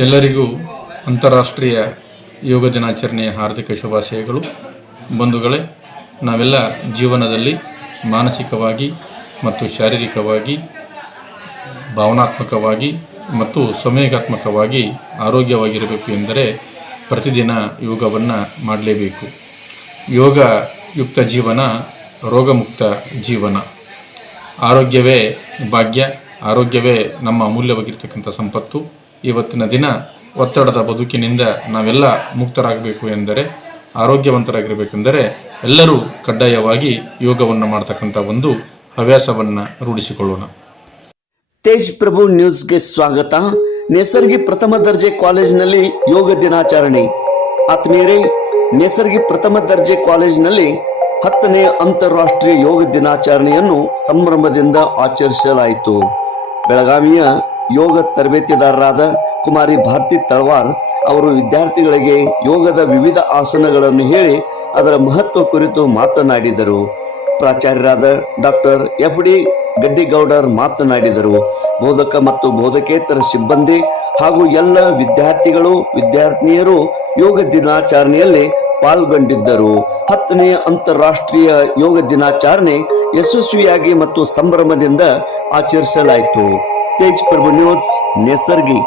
ಎಲ್ಲರಿಗೂ ಅಂತಾರಾಷ್ಟ್ರೀಯ ಯೋಗ ದಿನಾಚರಣೆಯ ಹಾರ್ದಿಕ ಶುಭಾಶಯಗಳು. ಬಂಧುಗಳೇ, ನಾವೆಲ್ಲ ಜೀವನದಲ್ಲಿ ಮಾನಸಿಕವಾಗಿ ಮತ್ತು ಶಾರೀರಿಕವಾಗಿ, ಭಾವನಾತ್ಮಕವಾಗಿ ಮತ್ತು ಸಂವೇಗಾತ್ಮಕವಾಗಿ ಆರೋಗ್ಯವಾಗಿರಬೇಕು ಎಂದರೆ ಪ್ರತಿದಿನ ಯೋಗವನ್ನು ಮಾಡಲೇಬೇಕು. ಯೋಗಯುಕ್ತ ಜೀವನ ರೋಗಮುಕ್ತ ಜೀವನ. ಆರೋಗ್ಯವೇ ಭಾಗ್ಯ, ಆರೋಗ್ಯವೇ ನಮ್ಮ ಅಮೂಲ್ಯವಾಗಿರ್ತಕ್ಕಂಥ ಸಂಪತ್ತು. ಇವತ್ತಿನ ದಿನ ಒತ್ತಡದ ಬದುಕಿನಿಂದ ನಾವೆಲ್ಲ ಮುಕ್ತರಾಗಬೇಕು ಎಂದರೆ, ಆರೋಗ್ಯವಂತರಾಗಿರಬೇಕೆಂದರೆ ಎಲ್ಲರೂ ಕಡ್ಡಾಯವಾಗಿ ಯೋಗವನ್ನು ಮಾಡ್ತಕ್ಕಂಥ ಒಂದು ಹವ್ಯಾಸವನ್ನು ರೂಢಿಸಿಕೊಳ್ಳೋಣ. ತೇಜ್ ಪ್ರಭು ನ್ಯೂಸ್ಗೆ ಸ್ವಾಗತ. ನೇಸರ್ಗಿ ಪ್ರಥಮ ದರ್ಜೆ ಕಾಲೇಜಿನಲ್ಲಿ ಯೋಗ ದಿನಾಚರಣೆ. ಆತ್ಮೀಯರೇ, ನೇಸರ್ಗಿ ಪ್ರಥಮ ದರ್ಜೆ ಕಾಲೇಜಿನಲ್ಲಿ 10ನೇ ಅಂತಾರಾಷ್ಟ್ರೀಯ ಯೋಗ ದಿನಾಚರಣೆಯನ್ನು ಸಂಭ್ರಮದಿಂದ ಆಚರಿಸಲಾಯಿತು. ಬೆಳಗಾವಿಯ ಯೋಗ ತರಬೇತಿದಾರರಾದ ಕುಮಾರಿ ಭಾರತಿ ತಳವಾರ್ ಅವರು ವಿದ್ಯಾರ್ಥಿಗಳಿಗೆ ಯೋಗದ ವಿವಿಧ ಆಸನಗಳನ್ನು ಹೇಳಿ ಅದರ ಮಹತ್ವ ಕುರಿತು ಮಾತನಾಡಿದರು. ಪ್ರಾಚಾರ್ಯರಾದ ಡಾಕ್ಟರ್ FD ಗಡ್ಡಿಗೌಡರ್ ಮಾತನಾಡಿದರು. ಬೋಧಕ ಮತ್ತು ಬೋಧಕೇತರ ಸಿಬ್ಬಂದಿ ಹಾಗೂ ಎಲ್ಲ ವಿದ್ಯಾರ್ಥಿಗಳು ವಿದ್ಯಾರ್ಥಿನಿಯರು ಯೋಗ ದಿನಾಚರಣೆಯಲ್ಲಿ ಪಾಲ್ಗೊಂಡಿದ್ದರು. 10ನೇ ಅಂತಾರಾಷ್ಟ್ರೀಯ ಯೋಗ ದಿನಾಚರಣೆ ಯಶಸ್ವಿಯಾಗಿ ಮತ್ತು ಸಂಭ್ರಮದಿಂದ ಆಚರಿಸಲಾಯಿತು. ತೇಜ್ ಪ್ರಭು ನ್ಯೂಸ್, ನೇಸರ್ಗಿ.